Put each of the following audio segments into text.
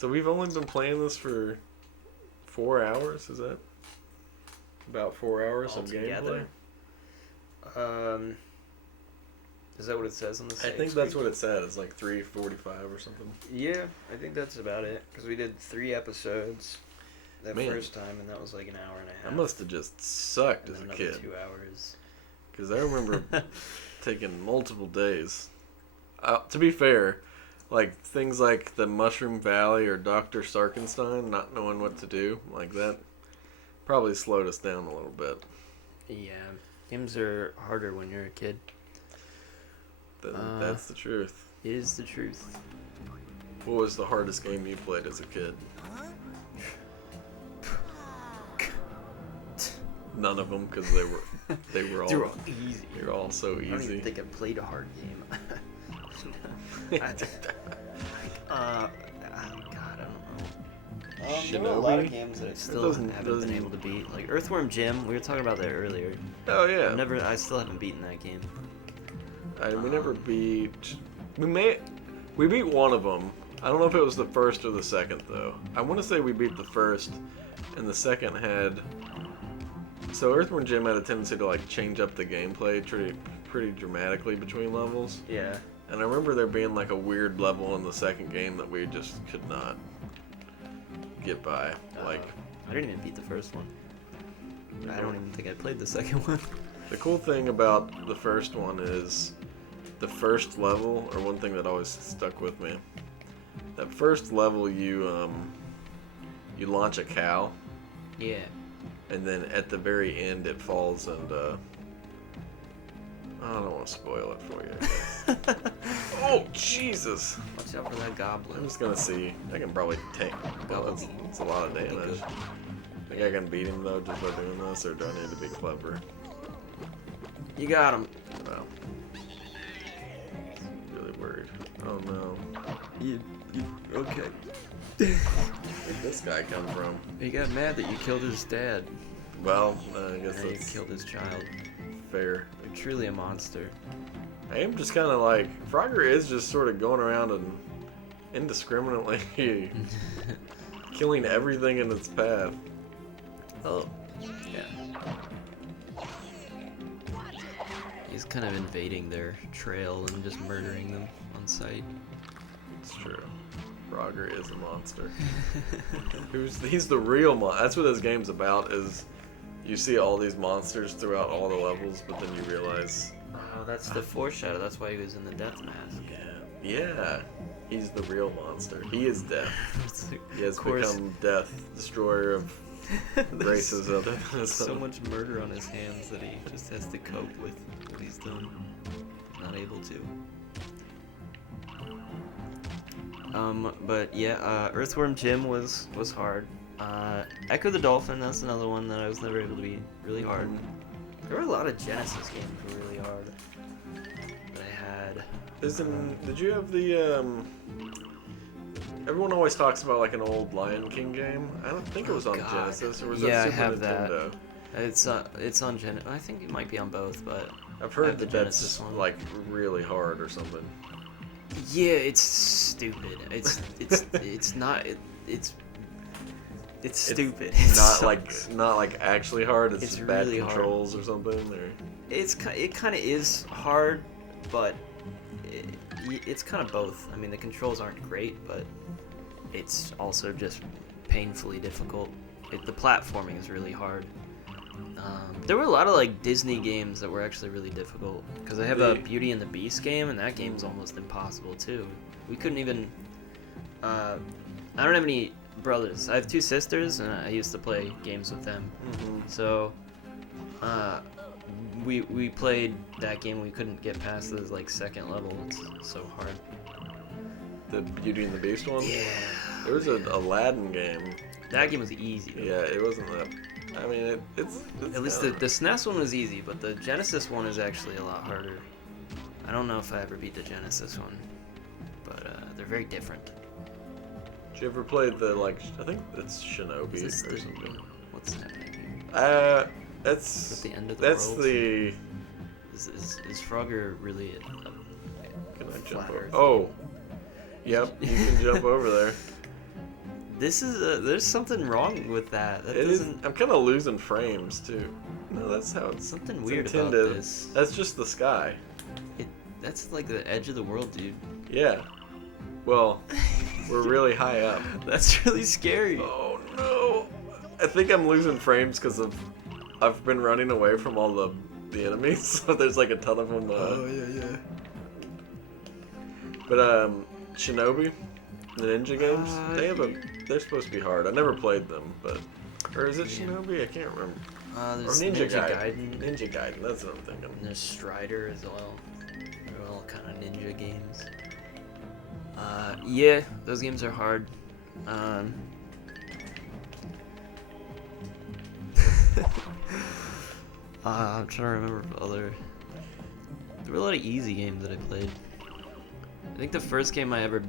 So we've only been playing this for 4 hours, is that? About 4 hours of gameplay? Is that what it says on the site? I think that's what it said. It's like 3:45 or something. Yeah, I think that's about it. Because we did 3 episodes that first time, and that was like an hour and a half. I must have just sucked as a kid. 2 hours. Because I remember taking multiple days. To be fair, like things like the Mushroom Valley or Dr. Sarkenstein, not knowing what to do, like that probably slowed us down a little bit. Yeah, games are harder when you're a kid. That's the truth. It is the truth. What was the hardest game you played as a kid? None of them, because they were all They were all easy. They were all so easy. I don't even think I played a hard game. God, I don't know. There were a lot of games that I still haven't been able to beat. Like Earthworm Jim, we were talking about that earlier. Oh yeah. I still haven't beaten that game. We never beat. We beat one of them. I don't know if it was the first or the second though. I want to say we beat the first, and the second had. So Earthworm Jim had a tendency to like change up the gameplay pretty dramatically between levels. Yeah. And I remember there being like a weird level in the second game that we just could not get by. Like I didn't even beat the first one. I don't even think I played the second one. The cool thing about the first one is the first level, or one thing that always stuck with me. That first level, you launch a cow. Yeah. And then at the very end, it falls and I don't want to spoil it for you, I guess. Oh, Jesus! Watch out for that goblin. I'm just gonna see. I can probably take. Well, it's a lot of damage. Think I can beat him though just by doing this, or do I need to be clever? You got him. Wow. Really worried. Oh no. You okay? Where'd this guy come from? He got mad that you killed his dad. Well, I guess and that's you killed his child. Fair. You're truly a monster. I am just kind of like Frogger is just sort of going around and indiscriminately killing everything in its path. Oh, yeah. He's kind of invading their trail and just murdering them on sight. It's true. Frogger is a monster. He's the real monster. That's what this game's about. Is you see all these monsters throughout all the levels, but then you realize. Oh, that's the foreshadow. That's why he was in the death mask. Yeah. He's the real monster. He is death. He has become death, destroyer of races other than his so much murder on his hands that he just has to cope with what he's done. Not able to. But yeah, Earthworm Jim was hard. Echo the Dolphin, that's another one that I was never able to beat. Really hard. There were a lot of Genesis games that were really hard that I had. Did you have the everyone always talks about like an old Lion King game. I don't think it was on Genesis, or was that Super I have Nintendo? That. It's on Genesis. I think it might be on both, but I've heard that that's like really hard or something. Yeah, it's stupid. It's not. It's stupid. It's not like actually hard. It's just bad really controls or something. Or it kind of is hard, but it's kind of both. I mean, the controls aren't great, but it's also just painfully difficult. The platforming is really hard. There were a lot of like Disney games that were actually really difficult because I have a Beauty and the Beast game, and that game's almost impossible too. We couldn't even. I don't have any brothers. I have 2 sisters, and I used to play games with them. Mm-hmm. So, we played that game. We couldn't get past the like second level. It's so hard. The Beauty and the Beast one. Yeah. There was an Aladdin game. That game was easy. Though. Yeah, it wasn't that. I mean, it's at least the SNES one was easy, but the Genesis one is actually a lot harder. I don't know if I ever beat the Genesis one, but they're very different. Did you ever play the I think it's Shinobi or something? What's happening? That's at the end of the that's world. the. Is Frogger really Can I jump over? Oh, yep, you can jump over there. This is there's something wrong with that. That It is. doesn't. I'm kind of losing frames too. No, that's how it's Something it's weird intended. about this. That's just the sky. That's like the edge of the world, dude. Yeah. Well, we're really high up. That's really scary. Oh no! I think I'm losing frames because I've been running away from all the enemies. So there's like a ton of them. yeah. But Shinobi, the ninja games, they're supposed to be hard. I never played them, but or is it Shinobi? I can't remember. Or There's Ninja Gaiden. Gaiden. Ninja Gaiden. That's what I'm thinking. And there's Strider as well. They're all kind of ninja games. Yeah, those games are hard. I'm trying to remember other. There were a lot of easy games that I played. I think the first game I ever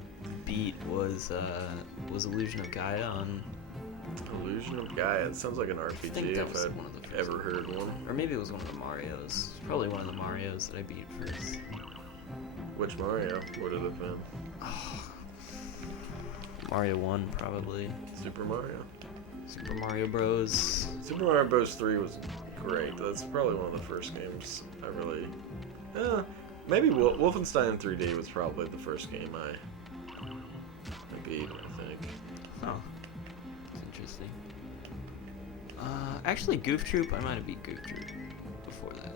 beat was Illusion of Gaia on. Illusion of Gaia. It sounds like an RPG. I think that if was I'd one of the first ever heard one. Or maybe it was one of the Marios. Probably one of the Marios that I beat first. Which Mario would it have been? Mario 1, probably. Super Mario. Super Mario Bros. Super Mario Bros. 3 was great. That's probably one of the first games I really. Maybe Wolfenstein 3D was probably the first game I beat. I think. Oh, that's interesting. Actually, Goof Troop. I might have beat Goof Troop before that.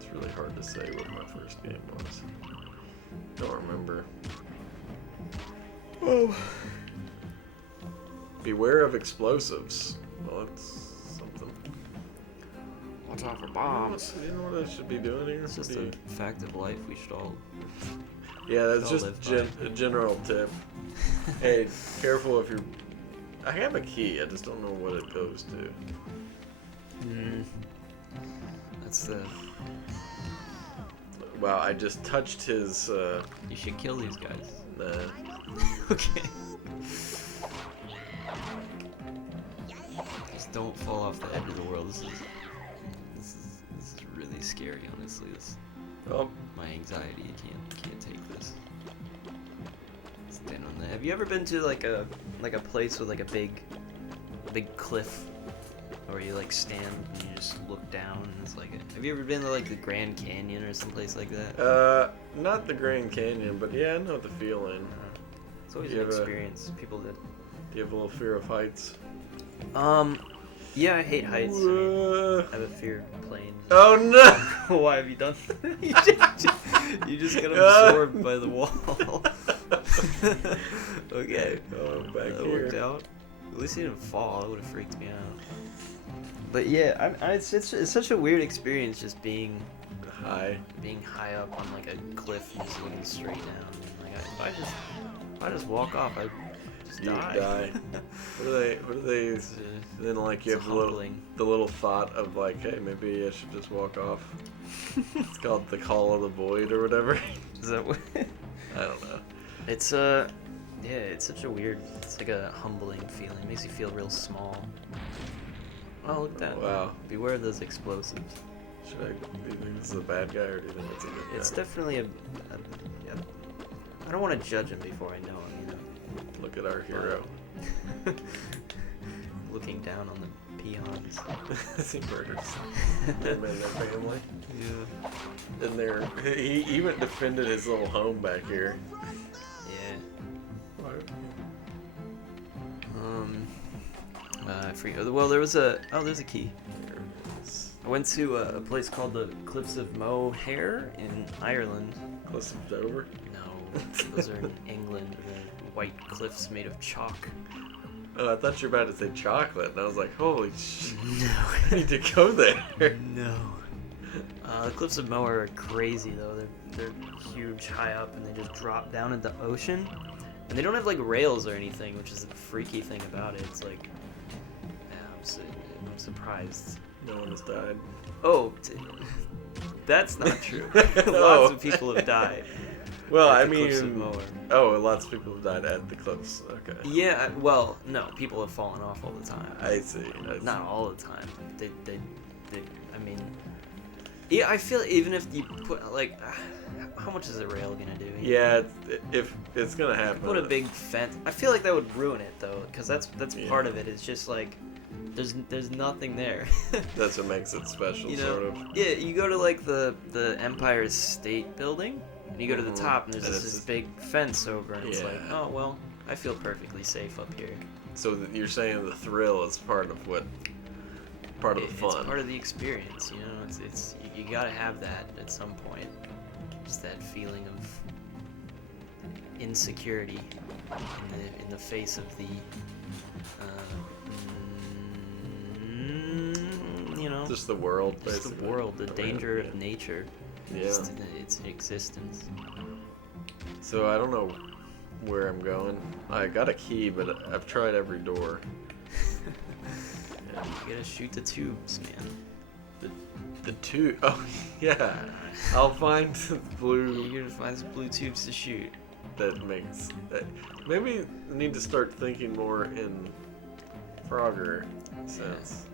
It's really hard to say what my first game was. Don't remember. Oh. Beware of explosives. Well, that's something. Watch out for bombs. You know what I should be doing here? It's just a fact of life we should all. Yeah, that's I'll just live a general tip. Hey, careful if you're. I have a key. I just don't know what it goes to. That's the. Wow, I just touched his. You should kill these guys. Nah. Okay. Just don't fall off the edge of the world. This is really scary, honestly. Oh, My anxiety, I can't take this. Stand on that. Have you ever been to like a place with like a big cliff, where you like stand and you just look down and it's like have you ever been to like the Grand Canyon or someplace like that? not the Grand Canyon, but yeah, I know the feeling. It's always You an have a- experience. People that. Do you have a little fear of heights? Yeah, I hate heights. I have a fear of planes. Oh no! Why have you done that? you just get absorbed by the wall. Okay. Oh, back That here. worked out. At least he didn't fall. That would have freaked me out. But yeah, it's such a weird experience just being High. high up on like a cliff and just looking straight down. Like if I just walk off, I just You die. die. What are they? Then like you It's have humbling. the little thought of like, hey, maybe I should just walk off. It's called the call of the void or whatever. Is that what? I don't know. It's yeah, it's such a weird. It's like a humbling feeling. It makes you feel real small. Oh, look at that! Wow. Beware of those explosives. Do you think this is a bad guy or do you think it's a good guy? It's definitely a I don't want to judge him before I know him, you know. Look at our hero. Looking down on the peons. He murders them and their family. Yeah. And he even defended his little home back here. Yeah. I forget. Well, there's a key. There it is. I went to a place called the Cliffs of Moher in Ireland. Cliffs of Dover. No, those are in England. They're white cliffs made of chalk. Oh, I thought you were about to say chocolate, and I was like, holy sh! No. I need to go there. No. The Cliffs of Moher are crazy though. They're huge, high up, and they just drop down into the ocean. And they don't have like rails or anything, which is the freaky thing about it. It's like, yeah, I'm surprised. No one has died. Oh, that's not true. Lots Oh. of people have died. Well, at I the Cliffs of mean, Moher. oh, lots of people have died at the cliffs. Okay. Yeah, well, no, people have fallen off all the time. I see. Not all the time. They I mean, Yeah, I feel even if you put like, how much is a rail gonna do? Yeah, if it's gonna happen. Put a big fence. I feel like that would ruin it though, because that's part of it. It's just like there's nothing there. That's what makes it special, You know? sort of. Yeah, you go to like the Empire State Building, and you go to the top, and there's And this big fence over, and it's like, Yeah. oh well, I feel perfectly safe up here. So you're saying the thrill is part of the fun. It's part of the experience, you know. It's you gotta have that at some point. Just that feeling of insecurity in the face of the, you know, Just the world, just basically. the world, the danger Yeah. of nature, Yeah. just its existence. So I don't know where I'm going. I got a key, but I've tried every door. You gotta shoot the tubes, man. The two oh yeah. I'll find the blue You gotta find some blue tubes to shoot. that makes maybe I need to start thinking more in Frogger sense.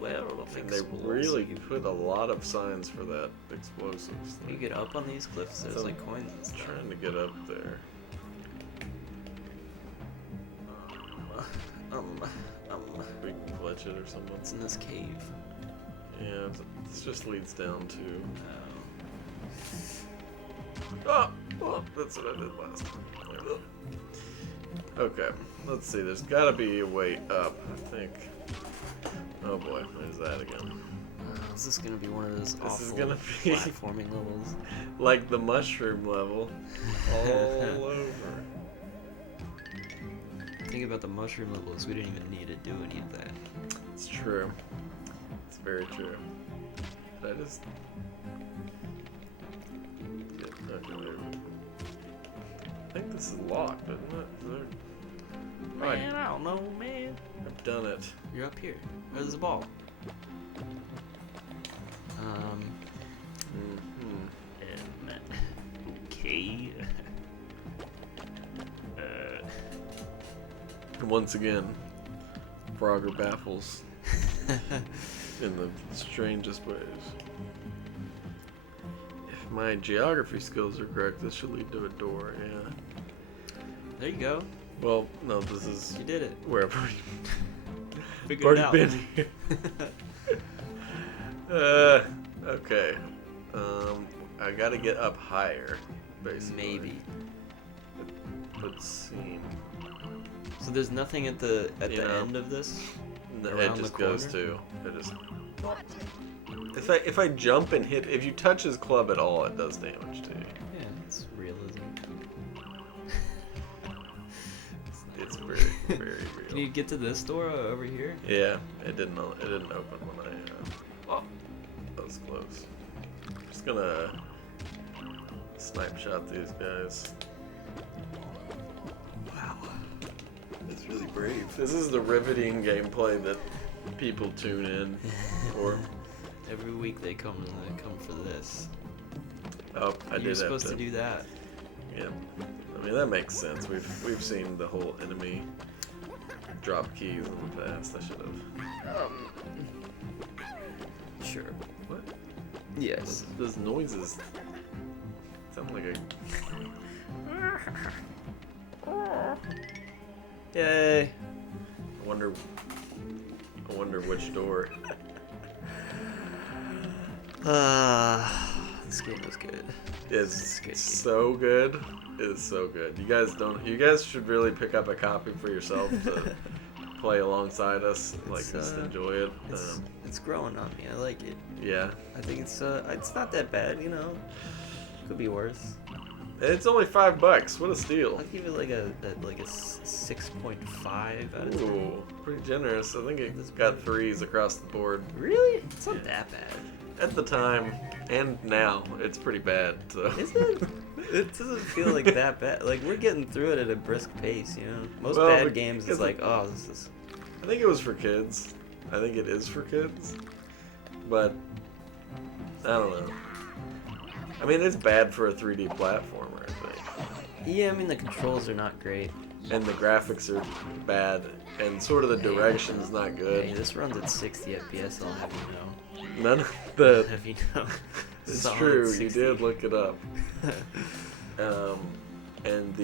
Well, And they really put a lot of signs for that explosives You thing. get up on these cliffs, there's So, like coins and stuff. Trying to get up there. We can glitch it or something. What's in this cave? Yeah, this just leads down to. Oh. Oh, that's what I did last time. There we go. Okay, let's see. There's got to be a way up, I think. Oh boy, there's that again. Is this gonna be one of those This is awful gonna be- platforming levels? Like the mushroom level, all over. The thing about the mushroom level is we didn't even need to do any of that. It's true. It's very true. That is. Yeah, okay, there we go. I think this is locked, isn't it? Is there... Man, I don't know, man. I've done it. You're up here. Where's the ball? Okay. And once again, Frogger baffles in the strangest ways. If my geography skills are correct, this should lead to a door, yeah. There you go. Well, no, this is You did it. wherever Figured we've it out. already been here. Okay. I gotta get up higher, basically. Maybe. Let's see. So there's nothing at the You know, end of this? No, it Around the just goes corner? to. It just. If I jump and hit, if you touch his club at all, it does damage to you. Yeah, it's realism. It's very very real. Can you get to this door over here? Yeah, it didn't open when I. Oh, that was close. I'm just gonna snipe shot these guys. Wow. It's really brave. This is the riveting gameplay that people tune in for. Every week they come for this. Oh, I You're did have supposed to do that. Yeah, I mean that makes sense. We've seen the whole enemy drop keys in the past. I should have. Sure. What? Yes. Those noises sound like a. Yay. I wonder which door. This game was good. It's Good game. so good. It is so good. You guys should really pick up a copy for yourself to play alongside us. Like just enjoy it. It's growing on me. I like it. Yeah. I think it's not that bad, you know. Could be worse. It's only $5. What a steal. I'll give it like a 6.5 out of 10. Ooh, pretty generous. I think it's got 3s across the board. Really? It's not that bad. At the time and now, it's pretty bad. So. Is it? It doesn't feel like that bad. Like we're getting through it at a brisk pace, you know. Most Well, bad games because is like, oh, this is. I think it was for kids. I think it is for kids. But I don't know. I mean, it's bad for a 3D platformer, I think. Yeah, I mean the controls are not great. And the graphics are bad, and sort of the direction's not Hey, good. this runs at 60 FPS. I'll have you know. None of the. If you know. It's Solid true. 60. You did look it up. And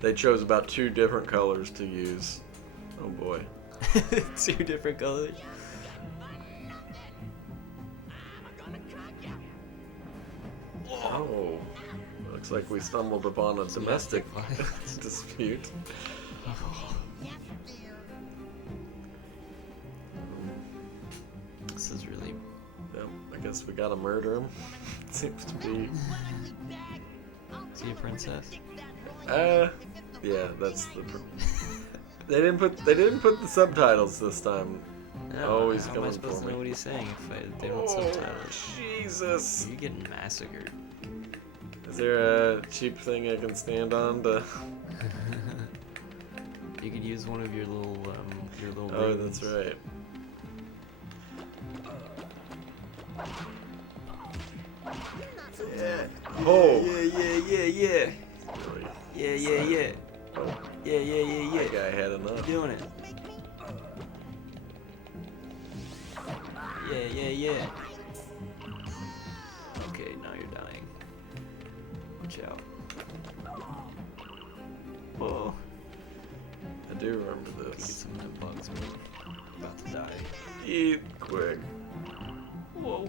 they chose about 2 different colors to use. Oh boy. 2 different colors. Oh, looks like we stumbled upon a domestic violence. dispute. This is really. Yep, I guess we gotta murder him. Seems to be. Is he a princess? Yeah, that's the. They didn't put the subtitles this time. No, Always how am I coming supposed for to know me. what he's saying if they don't subtitles? Jesus! You're getting massacred. Is there a cheap thing I can stand on to? You could use one of your little Oh, rings. that's right. Yeah. Oh. Yeah. Really? Yeah. Oh, Yeah. that guy had enough. You're doing it. Yeah. Okay, now you're dying. Watch out. Whoa. I do remember Get this. some of them bugs, man. About to die. Eat quick. Whoa.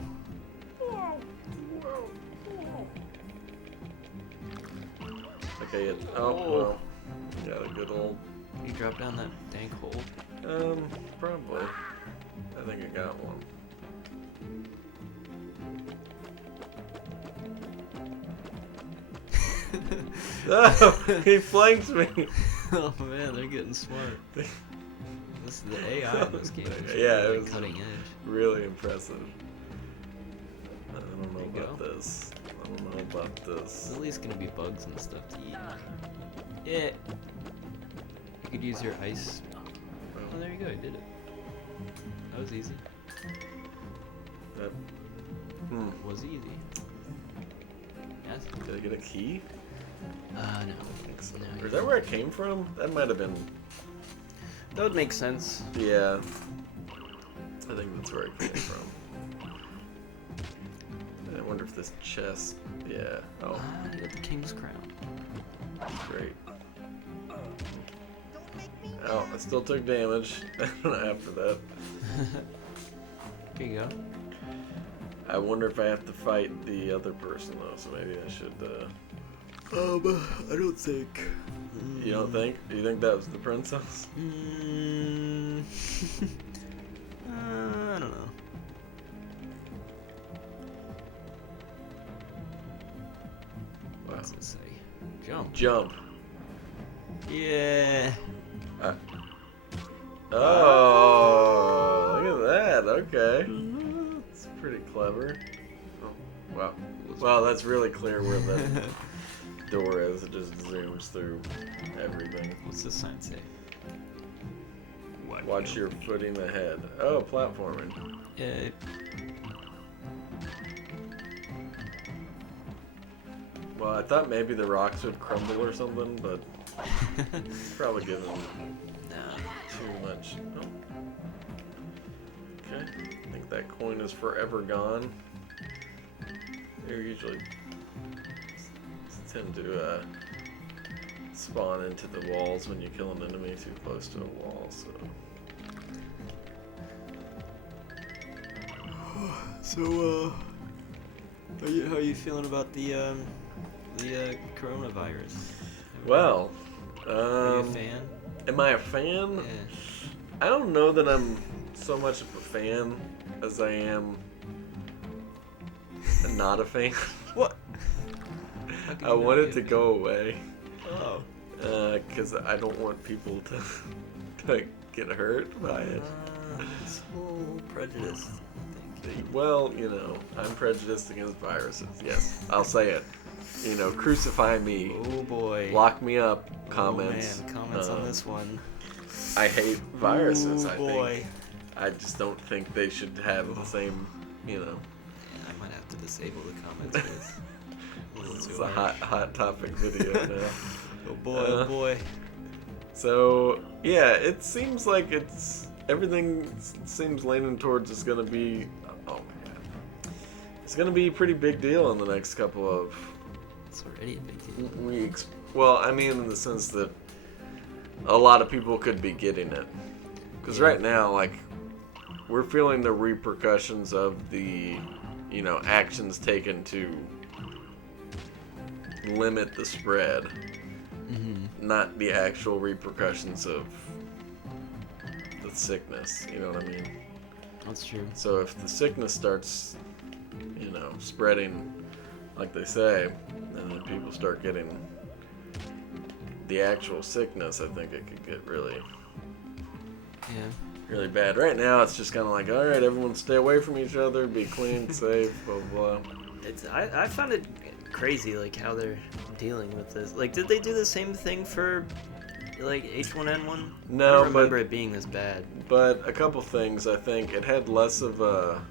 Okay. Oh. Well. Got a good old. Can you drop down that dank hole? Probably. I think I got one. Oh, he flanked me. Oh man, they're getting smart. This is the AI in this game. Is Yeah, it really was cutting edge. really impressive. I don't There know you about go. this. I don't know about There's this. at least gonna be bugs and stuff to eat. Yeah. You could use your ice. Oh, there you go. You did it. That was easy. That, It was easy. Yes. Did I get a key? No. I think so. No, Or you is that where it came from? That might have been. That would make sense. Yeah. I think that's where it came from. I wonder if this chest. Yeah. Oh, You got the king's crown. great. Oh, I still took damage after that. Here you go. I wonder if I have to fight the other person though, so maybe I should. I don't think. You don't think? Do you think that was the princess? I don't know. Wow. What's it say? Jump. Jump. Yeah. Oh, look at that. Okay. It's pretty clever. Oh, wow. Wow, that's really clear where that door is. It just zooms through everything. What's this sign say? Watch your footing ahead. Oh, platforming. Yeah. Well, I thought maybe the rocks would crumble or something, but probably giving No. too much. Oh. Okay. I think that coin is forever gone. They usually tend to spawn into the walls when you kill an enemy too close to a wall, so. So, how are you feeling about the coronavirus? Well, Are you a fan? am I a fan? Yeah. I don't know that I'm so much of a fan as I am not a fan. What? How could I you want not it be to a go away. fan? Oh. Because I don't want people to get hurt by it. It's a little prejudiced, I think. Well, you know, I'm prejudiced against viruses. Yes, I'll say it. You know, crucify me, Oh boy. lock me up. Comments. Oh man, comments on this one. I hate viruses. Oh I boy. think. I just don't think they should have the same. You know, I might have to disable the comments for this. A little this too is a harsh. hot topic video now. Oh boy, oh boy. So yeah, it seems like it's everything seems leaning towards it's gonna be. Oh my god, it's gonna be a pretty big deal in the next couple of It's already a big deal. weeks. Well, I mean, in the sense that a lot of people could be getting it, because right now, like, we're feeling the repercussions of the, actions taken to limit the spread, not the actual repercussions of the sickness. You know what I mean? That's true. So if the sickness starts, spreading, like they say, and then people start getting the actual sickness, I think it could get really, really bad. Right now, it's just kind of like, all right, everyone stay away from each other, be clean, safe, blah, blah, blah. I found it crazy, like, how they're dealing with this. Like, did they do the same thing for, like, H1N1? No, I don't remember it being this bad. But a couple things, I think. It had less of a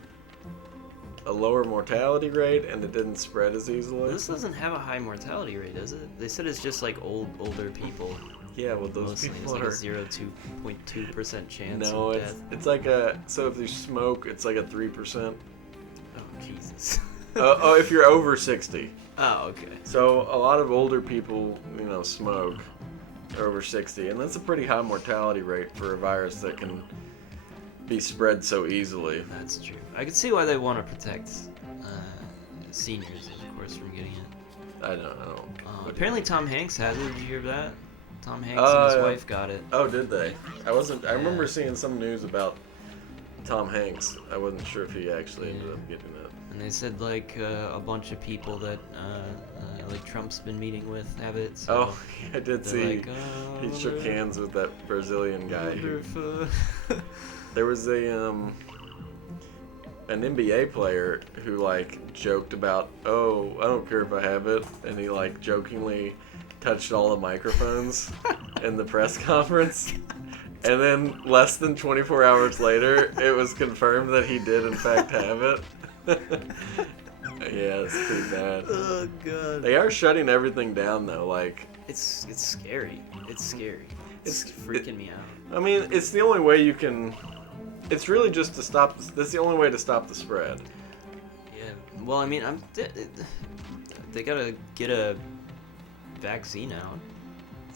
lower mortality rate, and it didn't spread as easily. This doesn't have a high mortality rate, does it? They said it's just, like, older people. Yeah, well, those Mostly. people It's are... like a 0.2% chance No, of it's death. it's like a... So if you smoke, it's like a 3%. Oh, Jesus. Oh, if you're over 60. Oh, okay. So a lot of older people, smoke. They're over 60, and that's a pretty high mortality rate for a virus that can be spread so easily. That's true. I can see why they want to protect seniors, of course, from getting it. I don't know. Apparently Tom Hanks has it. Did you hear that? Tom Hanks and his wife got it. Oh, did they? I remember seeing some news about Tom Hanks. I wasn't sure if he actually ended up getting it. And they said, like, a bunch of people that, like, Trump's been meeting with have it. So Oh, I did see. like, He shook hands with that Brazilian guy. There was an NBA player who, like, joked about, oh, I don't care if I have it, and he, like, jokingly touched all the microphones in the press conference. And then less than 24 hours later, it was confirmed that he did in fact have it. Yeah, it's pretty bad. Oh, God. They are shutting everything down, though. Like, It's scary. It's scary. It's freaking me out. I mean, it's the only way you can. It's really just to stop. That's the only way to stop the spread. Yeah. Well, I mean, they gotta get a vaccine out.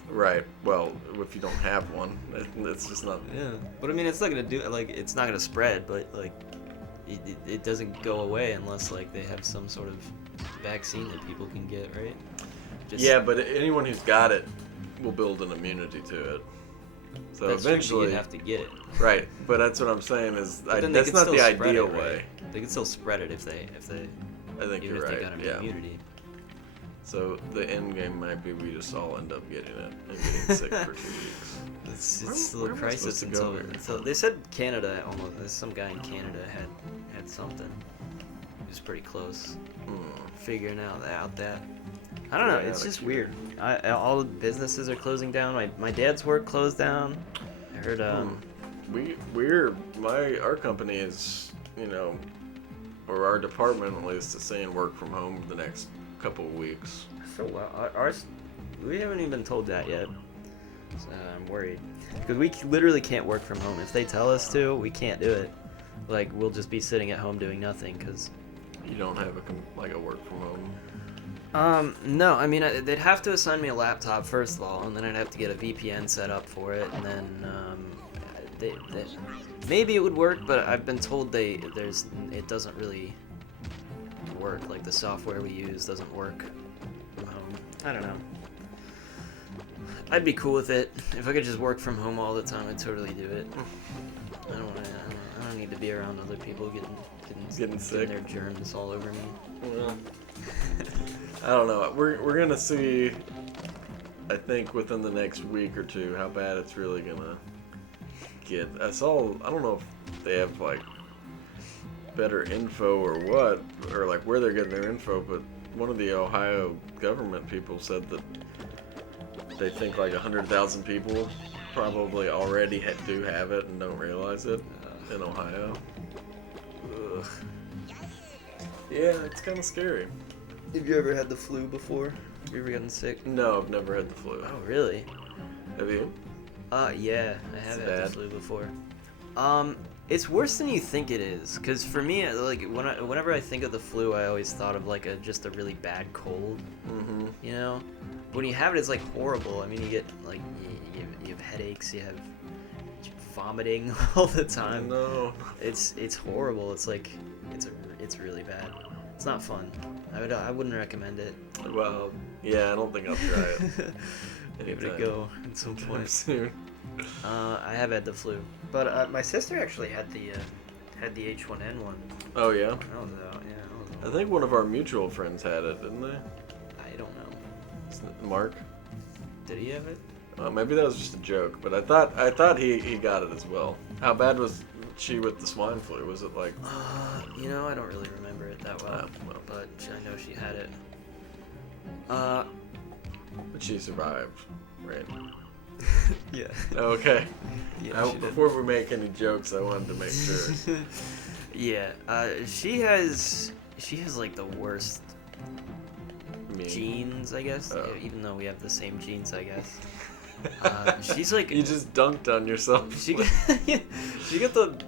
Right. Well, if you don't have one, it's just not. Yeah. But I mean, it's not gonna do like it's not gonna spread, but like it doesn't go away unless like they have some sort of vaccine that people can get, right? Yeah, but anyone who's got it will build an immunity to it. So that's eventually you'd have to get it. Right, but that's what I'm saying is Then that's not the ideal right? way. They can still spread it if they I think even you're if right. they got an Yeah. immunity. So the end game might be we just all end up getting it and getting sick for 2 weeks. It's still Where a am I crisis supposed to go here? until they said Canada almost. There's some guy in Canada had something. He was pretty close. Figuring out that. I don't know. Yeah, It's just like- weird. All the businesses are closing down. My dad's work closed down. I heard. Our company is, or our department at least is saying work from home the next couple of weeks. So ours, we haven't even been told that yet. So I'm worried because we literally can't work from home. If they tell us to, we can't do it. Like we'll just be sitting at home doing nothing because. You don't have a work from home. No, I mean, they'd have to assign me a laptop first of all, and then I'd have to get a VPN set up for it, and then maybe it would work, but I've been told it doesn't really work. Like the software we use doesn't work from home. I don't know. I'd be cool with it if I could just work from home all the time. I'd totally do it. I don't need to be around other people getting sick. Their germs all over me. Well, I don't know. We're gonna see. I think within the next week or two how bad it's really gonna get. I don't know if they have like better info or what, or like where they're getting their info, but one of the Ohio government people said that they think like 100,000 people probably already do have it and don't realize it in Ohio. Ugh. Yeah, it's kind of scary. Have you ever had the flu before? Have you ever gotten sick? No, I've never had the flu. Oh, really? Have you? Yeah, I have It's had bad. the flu before. It's worse than you think it is. Cause for me, like whenever I think of the flu, I always thought of like just a really bad cold. Mm-hmm. You know, when you have it, it's like horrible. I mean, you get like you have headaches, you have vomiting all the time. No. It's horrible. It's like it's really bad. It's not fun. I wouldn't recommend it. Well, yeah, I don't think I'll try it. Give it a go at some point. Soon. I have had the flu, but my sister actually had the H1N1. Oh yeah. I was out. Yeah, I was I out. think one of our mutual friends had it, didn't they? I don't know. Mark. Did he have it? Maybe that was just a joke, but I thought he got it as well. How bad was she with the swine flu? Was it like? You know, I don't really remember it that well, well. but I know she had it. But she survived, right? Yeah. Okay. Yeah, she did. Before we make any jokes, I wanted to make sure. Yeah. She has like the worst genes, I guess. Oh. Even though we have the same genes, I guess. She's like You just dunked on yourself. she got the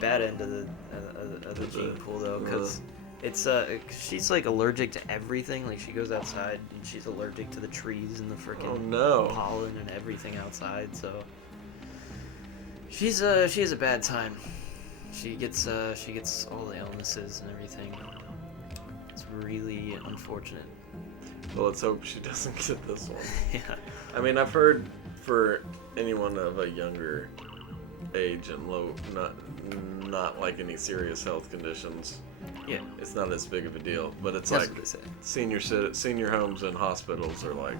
bad end of the gene pool though, because it's she's like allergic to everything. Like she goes outside and she's allergic to the trees and the freaking pollen and everything outside. So she has a bad time. She gets all the illnesses and everything. It's really unfortunate. Well, let's hope she doesn't get this one. Yeah. I mean, I've heard for anyone of a younger age and not like any serious health conditions. Yeah. It's not as big of a deal, but it's That's like what they say. senior homes and hospitals are like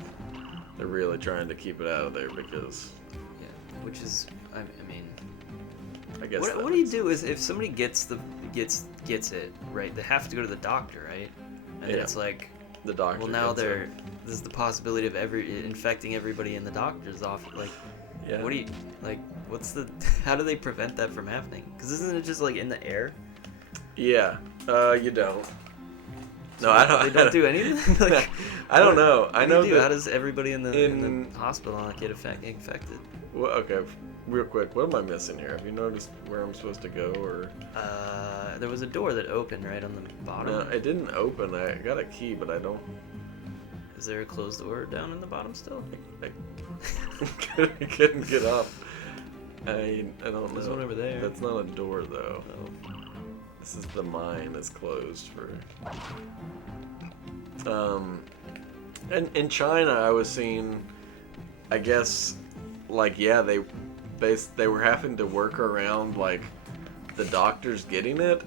they're really trying to keep it out of there because. Yeah. Which is, I mean. I guess. What do you do is if somebody gets it right? They have to go to the doctor, right? And Yeah. it's like. The doctor. Well, now there's the possibility of infecting everybody in the doctor's office. Like, Yeah. what do you like? How do they prevent that from happening? Because isn't it just like in the air? Yeah. You don't. So No, I don't. They don't do anything. Like, I don't know. I know What do you do? that. How does everybody in the hospital not get infected? Well, okay, real quick. What am I missing here? Have you noticed where I'm supposed to go, or? There was a door that opened right on the bottom. No, it didn't open. I got a key, but I don't. Is there a closed door down in the bottom still? I couldn't get up. I don't know. There's one over there. That's not a door though. Oh. This is the mine is closed for. And in China, I was seeing, I guess, like they were having to work around like the doctors getting it,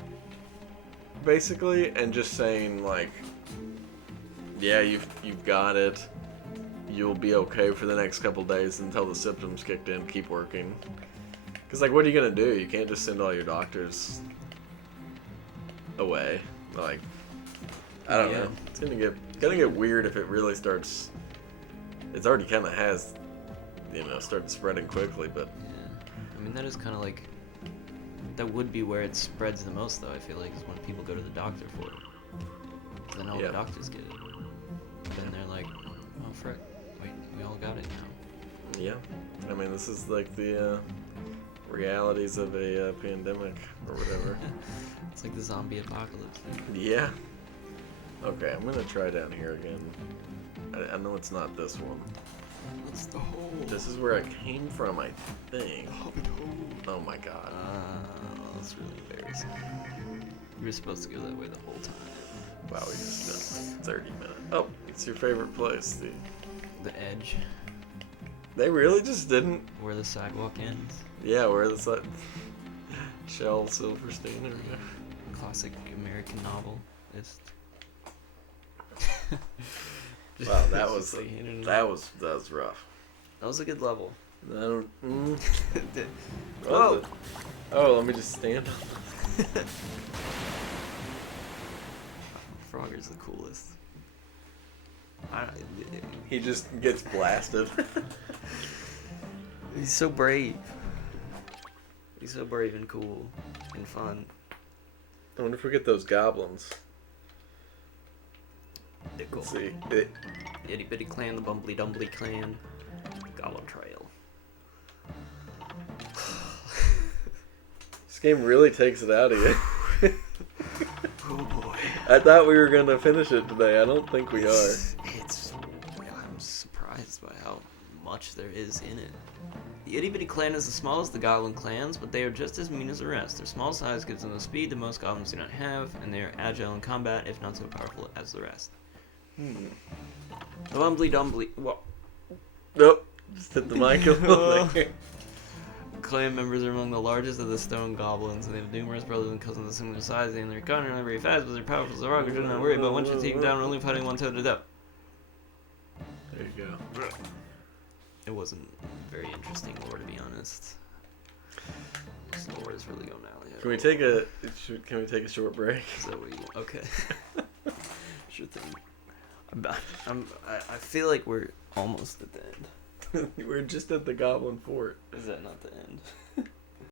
basically, and just saying like, yeah, you've got it. You'll be okay for the next couple days until the symptoms kicked in. Keep working. Cause like, what are you gonna do? You can't just send all your doctors away. Like, I don't know. It's gonna get weird if it really starts. It's already kind of has, started spreading quickly, but. Yeah. I mean, that is kind of like. That would be where it spreads the most, though. I feel like is when people go to the doctor for it. Then all the doctors get it. Then they're like, oh frick, wait, we all got it now. Yeah, I mean, this is like the realities of a pandemic or whatever. It's like the zombie apocalypse. Yeah. Okay, I'm gonna try down here again. I know it's not this one. What's the hole? This is where I came from, I think. Hobbit hole. Oh my god. That's really embarrassing. You were supposed to go that way the whole time. Wow, we just spent 30 minutes. Oh, it's your favorite place, The edge. They really just didn't. Where the sidewalk ends. Yeah, where the side. Shel Silverstein or whatever. Classic American novel. Wow, that was rough. That was a good level. Whoa. Whoa. Oh, let me just stand on. Frogger's the coolest. He just gets blasted. He's so brave. He's so brave and cool and fun. I wonder if we get those goblins. Nickel. Let's see. Itty Bitty Clan, the Bumbly Dumbly Clan, Goblin Trail. This game really takes it out of you. Oh boy. I thought we were gonna finish it today. I don't think we are. I'm surprised by how much there is in it. The itty bitty clan is as small as the goblin clans, but they are just as mean as the rest. Their small size gives them the speed that most goblins do not have, and they are agile in combat, if not so powerful as the rest. Lumbly dumbly. What? Nope. Just hit the mic a little there. Clan members are among the largest of the stone goblins, and they have numerous brothers and cousins of similar size. They are kind and very fast, but they're powerful as a rock. Do not worry about one should take them down, only fighting one toe to death. There you go. It wasn't very interesting lore, to be honest. This lore is really going down. Can we take a short break? Okay. Sure thing. I feel like we're almost at the end. We're just at the Goblin Fort. Is that not the end?